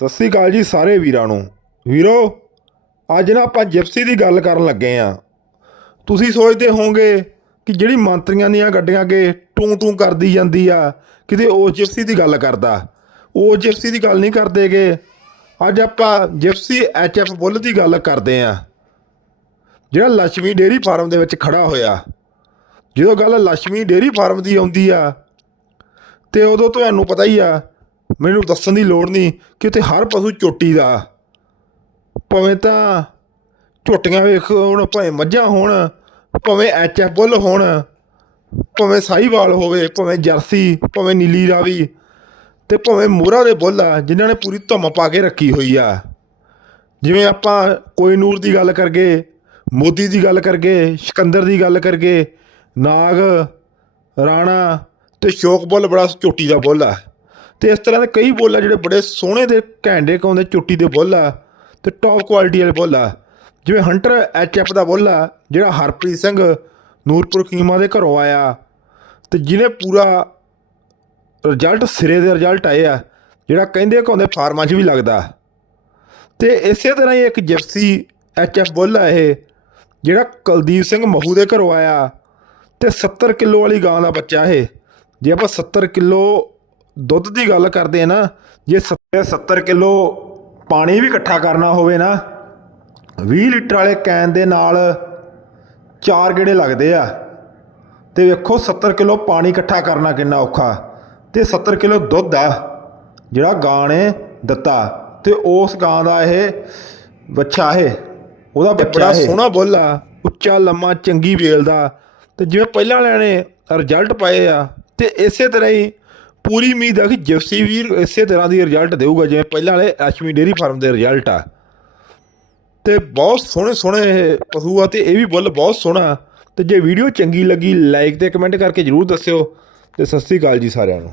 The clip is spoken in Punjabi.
ਸਤਿ ਸ੍ਰੀ ਅਕਾਲ ਜੀ ਸਾਰੇ ਵੀਰਾਂ ਨੂੰ। ਵੀਰੋ, ਅੱਜ ਨਾ ਆਪਾਂ ਜਿਪਸੀ ਦੀ ਗੱਲ ਕਰਨ ਲੱਗੇ ਆ। ਤੁਸੀਂ ਸੋਚਦੇ ਹੋਗੇ ਕਿ ਜਿਹੜੀ ਮੰਤਰੀਆਂ ਦੀਆਂ ਗੱਡੀਆਂ ਅੱਗੇ ਟੂੰ ਟੂੰ ਕਰਦੀ ਜਾਂਦੀ ਆ, ਕਿਤੇ ਉਹ ਜਿਪਸੀ ਦੀ ਗੱਲ ਕਰਦਾ। ਉਹ ਜਿਪਸੀ ਦੀ ਗੱਲ ਨਹੀਂ ਕਰਦੇਗੇ। ਅੱਜ ਆਪਾਂ ਜਿਪਸੀ ਐਚਐਫ ਬੁੱਲ ਦੀ ਗੱਲ ਕਰਦੇ ਆ। ਜਿਹੜਾ ਲక్ష్ਮੀ ਡੇਰੀ ਫਾਰਮ ਦੇ ਵਿੱਚ ਖੜਾ ਹੋਇਆ। ਜਦੋਂ ਗੱਲ ਲక్ష్ਮੀ ਡੇਰੀ ਫਾਰਮ ਦੀ ਆਉਂਦੀ ਆ, ਤੇ ਉਦੋਂ ਤੁਹਾਨੂੰ ਪਤਾ ਹੀ ਆ ਮੈਨੂੰ ਦੱਸਣ ਦੀ ਲੋੜ ਨਹੀਂ ਕਿ ਉੱਥੇ ਹਰ ਪਸ਼ੂ ਚੋਟੀ ਦਾ। ਭਾਵੇਂ ਤਾਂ ਝੋਟੀਆਂ ਵੇਖ ਹੁਣ, ਭਾਵੇਂ ਮੱਝਾਂ ਹੋਣ, ਭਾਵੇਂ ਐਚਐਫ ਬੁੱਲ ਹੋਣ, ਭਾਵੇਂ ਸਾਈਵਾਲ ਹੋਵੇ, ਭਾਵੇਂ ਜਰਸੀ, ਭਾਵੇਂ ਨੀਲੀ ਰਾਵੀ ਤੇ ਭਾਵੇਂ ਮੋਹਰਾ ਦੇ ਬੁੱਲ ਆ, ਜਿਨ੍ਹਾਂ ਨੇ ਪੂਰੀ ਧੁੰਮ ਪਾ ਕੇ ਰੱਖੀ ਹੋਈ ਆ। ਜਿਵੇਂ ਆਪਾਂ ਕੋਈ ਨੂਰ ਦੀ ਗੱਲ ਕਰਗੇ ਮੋਦੀ ਦੀ ਗੱਲ ਕਰਗੇ ਸਿਕੰਦਰ ਦੀ ਗੱਲ ਕਰਗੇ ਨਾਗ, ਰਾਣਾ ਤੇ ਸ਼ੋਕ ਬੁੱਲ ਬੜਾ ਚੋਟੀ ਦਾ ਬੁੱਲ ਆ। ਤੇ ਇਸ ਤਰ੍ਹਾਂ ਦੇ ਕਈ ਬੋਲ ਆ ਜਿਹੜੇ ਬੜੇ ਸੋਹਣੇ ਦੇ ਘੈਂਡੇ ਕਾਉਂਦੇ ਚੋਟੀ ਦੇ ਬੋਲ ਆ ਤੇ ਟੌਪ ਕੁਆਲਿਟੀ ਵਾਲੇ ਬੋਲ ਆ। ਜਿਵੇਂ ਹੰਟਰ ਐਚਐਫ ਦਾ ਬੋਲ ਆ, ਜਿਹੜਾ ਹਰਪ੍ਰੀਤ ਸਿੰਘ ਨੂਰਪੁਰ ਕੀਮਾ ਦੇ ਘਰੋਂ ਆਇਆ ਤੇ ਜਿਹਨੇ ਪੂਰਾ ਰਿਜ਼ਲਟ ਸਿਰੇ ਦੇ ਰਿਜ਼ਲਟ ਆਏ ਆ, ਜਿਹੜਾ ਕਹਿੰਦੇ ਕਾਉਂਦੇ ਫਾਰਮਾਂ 'ਚ ਵੀ ਲੱਗਦਾ। ਤੇ ਇਸੇ ਤਰ੍ਹਾਂ ਹੀ ਇੱਕ ਜਿਪਸੀ ਐਚਐਫ ਬੁੱਲ ਆ ਇਹ, ਜਿਹੜਾ ਕੁਲਦੀਪ ਸਿੰਘ ਮਹੂ ਦੇ ਘਰੋਂ ਆਇਆ ਤੇ 70 ਕਿਲੋ ਵਾਲੀ ਗਾਂ ਦਾ ਬੱਚਾ ਇਹ। ਜੇ ਆਪਾਂ 70 ਕਿਲੋ ਦੁੱਧ ਦੀ ਗੱਲ ਕਰਦੇ ਆ ਨਾ ਜੇ 70 ਕਿਲੋ ਪਾਣੀ ਵੀ ਇਕੱਠਾ ਕਰਨਾ ਹੋਵੇ ਨਾ 20 ਲੀਟਰ ਵਾਲੇ ਕੈਨ ਦੇ ਨਾਲ ਚਾਰ ਗੇੜੇ ਲੱਗਦੇ ਆ। ਤੇ ਵੇਖੋ 70 ਕਿਲੋ ਪਾਣੀ ਇਕੱਠਾ ਕਰਨਾ ਕਿੰਨਾ ਔਖਾ। ਤੇ 70 ਕਿਲੋ ਦੁੱਧ ਆ ਜਿਹੜਾ ਗਾਂ ਨੇ ਦਿੱਤਾ। ਤੇ ਉਸ ਗਾਂ ਦਾ ਇਹ ਬੱਚਾ ਇਹ ਉਹਦਾ ਬੜਾ ਸੋਹਣਾ ਬੁੱਲ ਆ। ਉੱਚਾ ਲੰਮਾ ਚੰਗੀ ਵੇਲ ਦਾ ਤੇ ਜਿਵੇਂ ਪਹਿਲਾਂ ਵਾਲਿਆਂ ਨੇ ਰਿਜ਼ਲਟ ਪਾਏ ਆ ਤੇ ਇਸੇ ਤਰ੍ਹਾਂ ਹੀ ਪੂਰੀ ਉਮੀਦ ਆ ਕਿ ਜਿਪਸੀ ਵੀਰ ਇਸੇ ਤਰ੍ਹਾਂ ਦੀ ਰਿਜ਼ਲਟ ਦੇਊਗਾ, ਜਿਵੇਂ ਪਹਿਲਾਂ ਵਾਲੇ ਅਸ਼ਮੀ ਡੇਰੀ ਫਾਰਮ ਦੇ ਰਿਜ਼ਲਟ ਆ। ਤੇ ਬਹੁਤ ਸੋਹਣੇ ਸੋਹਣੇ ਇਹ ਪਸ਼ੂ ਆ ਤੇ ਇਹ ਵੀ ਬੁੱਲ ਬਹੁਤ ਸੋਹਣਾ। ਤੇ ਜੇ ਵੀਡੀਓ ਚੰਗੀ ਲੱਗੀ ਲਾਈਕ ਤੇ ਕਮੈਂਟ ਕਰਕੇ ਜਰੂਰ ਦੱਸਿਓ। ਤੇ ਸਤਿ ਸ੍ਰੀ ਅਕਾਲ ਜੀ ਸਾਰਿਆਂ ਨੂੰ।